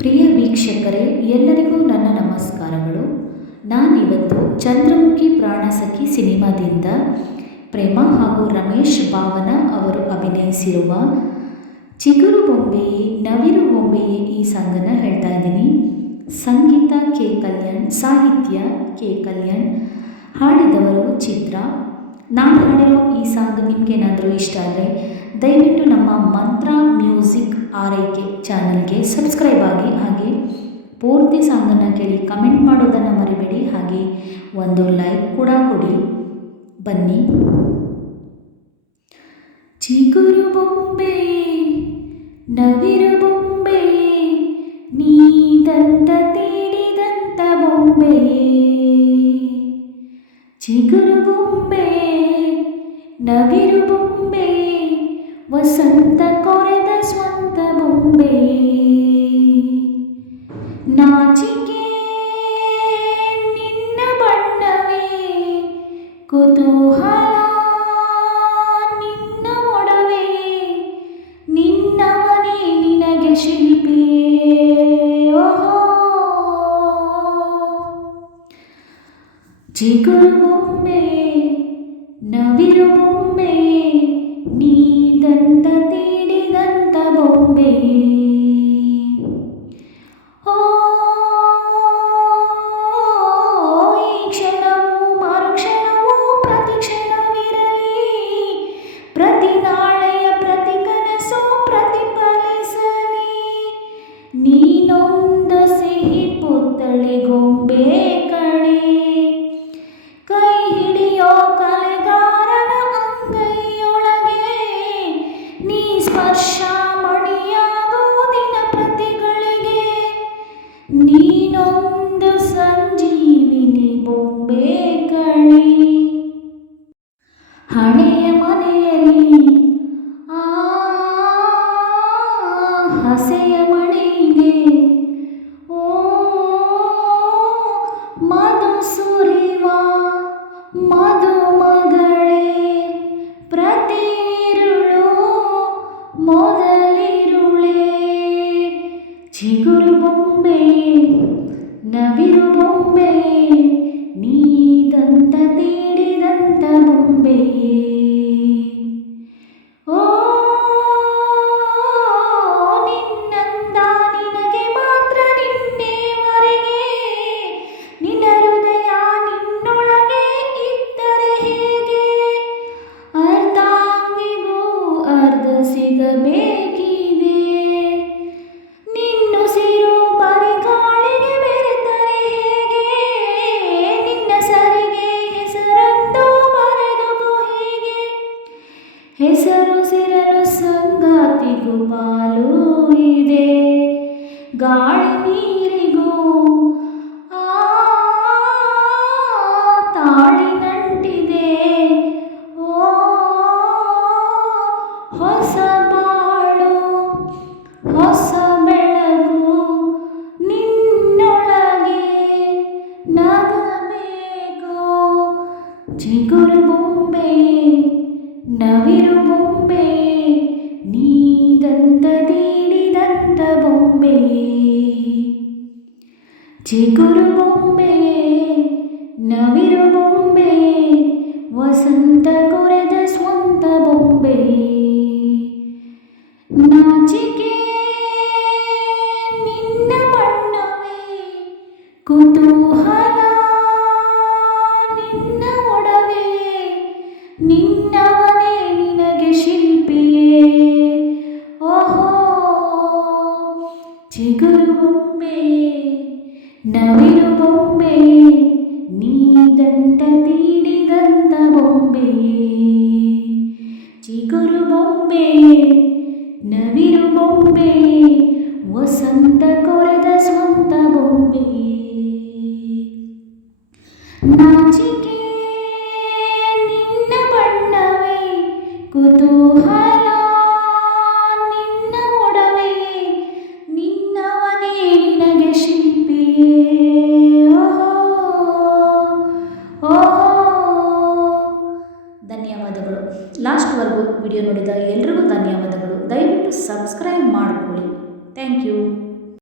ಪ್ರಿಯ ವೀಕ್ಷಕರೇ, ಎಲ್ಲರಿಗೂ ನನ್ನ ನಮಸ್ಕಾರಗಳು. ನಾನಿವತ್ತು ಚಂದ್ರಮುಖಿ ಪ್ರಾಣಸಖಿ ಸಿನಿಮಾದಿಂದ ಪ್ರೇಮ ಹಾಗೂ ರಮೇಶ್ ಭಾವನ ಅವರು ಅಭಿನಯಿಸಿರುವ ಚಿಗುರು ಬೊಂಬೆಯೇ ನವಿರು ಬೊಂಬೆಯೇ ಈ ಸಾಂಗನ್ನು ಹೇಳ್ತಾ ಇದ್ದೀನಿ. ಸಂಗೀತ ಕೆ ಕಲ್ಯಾಣ್, ಸಾಹಿತ್ಯ ಕೆ ಕಲ್ಯಾಣ್, ಹಾಡಿದವರು ಚಿತ್ರ. ನಾನು ಹಾಡಿರೋ ಈ ಸಾಂಗ್ ನಿಮಗೇನಾದರೂ ಇಷ್ಟ ಆದರೆ ದಯವಿಟ್ಟು ನಮ್ಮ ಮಂತ್ರ ಮ್ಯೂಸಿಕ್ ಆರೈಕೆ ಚಾನಲ್ಗೆ ಸಬ್ಸ್ಕ್ರೈಬ್ ಆಗಿ ಹಾಗೆ ಪೂರ್ತಿ ಸಾಂಗನ್ನು ಕೇಳಿ ಕಮೆಂಟ್ ಮಾಡೋದನ್ನು ಮರಿಬೇಡಿ. ಹಾಗೆ ಒಂದು ಲೈಕ್ ಕೂಡ ಕೊಡಿ. ಬನ್ನಿ. ಚಿಗುರು ಬೊಂಬೆ, ನವಿರು ಬೊಂಬೆ ನೀದಂತ ತೀಡಿದಂತ ಬೊಂಬೆ. ಚಿಗುರು ಬೊಂಬೆ, ನವಿರು ವಸಂತ ಕೊರೆದ ಸ್ವಂತ ಬೊಂಬೆ. ನಾಚಿಕೆ ನಿನ್ನ ಬಣ್ಣವೇ. ಕುತೂಹಲ ನಿನ್ನ ಒಡವೆ. ಮನೆ ನಿನಗೆ ಶಿಲ್ಪಿ. ಓಹೋ. ಚಿಗುರು ಗೊಂಬೆ ಕೈ ಹಿಡಿಯೋ ಕಲೆಗಾರನ ಅಂಗೈಯೊಳಗೆ, ನೀ ಸ್ಪರ್ಶ ಮಣಿಯಾಗೋ ದಿನ ಪ್ರತಿಗಳಿಗೆ. ನೀನೊಂದು ಸಂಜೀವಿನಿ ಬೊಂಬೆ ಹಣೆಯ ಮನೆಯಲ್ಲಿ ಆ ಹಸೆಯ ಮಳೆಗೆ ಚಿಗುರು ಬೊಂಬೆ ನವಿರು ಬೊಂಬೆ ನೀದಂತ ತೀಡಿದಂತ ಬೊಂಬೆ ಹೆಸರು ಸಿರಲು ಸಂಗಾತಿಗೂ ಪಾಲು ಇದೆ. ಗಾಳಿ ನೀರಿಗೂ ಆ ತಾಳಿ ನಂಟಿದೆ. ಓ ಹೊಸ ಬಾಳು, ಹೊಸ ಬೆಳಗು ನಿನ್ನೊಳಗೆ ನಗಬೇಕು. ಚಿಗುರು ಬೊಂಬೆ ನವಿರು ಬೊಂಬೆ ನೀದಂತ ತೀಡಿದಂತ ಬೊಂಬೆ ಚಿಗುರು ಬೊಂಬೆ ನವಿರು ಬೊಂಬೆ ವಸಂತ ಕೊರೆದ ಸ್ವಂತ ಬೊಂಬೆ ಚಿಗುರು ಬೊಂಬೆ ನವಿಲು ಬೊಂಬೆ ನೀದಂತ ತೀಡಿದಂತ ಬೊಂಬೆಯೇ ಚಿಗುರು ಬೊಂಬೆ ಲಾಸ್ಟ್ವರೆಗೂ ವಿಡಿಯೋ ನೋಡಿದ ಎಲ್ರಿಗೂ ಧನ್ಯವಾದಗಳು. ದಯವಿಟ್ಟು ಸಬ್ಸ್ಕ್ರೈಬ್ ಮಾಡಿಕೊಳ್ಳಿ. Thank you.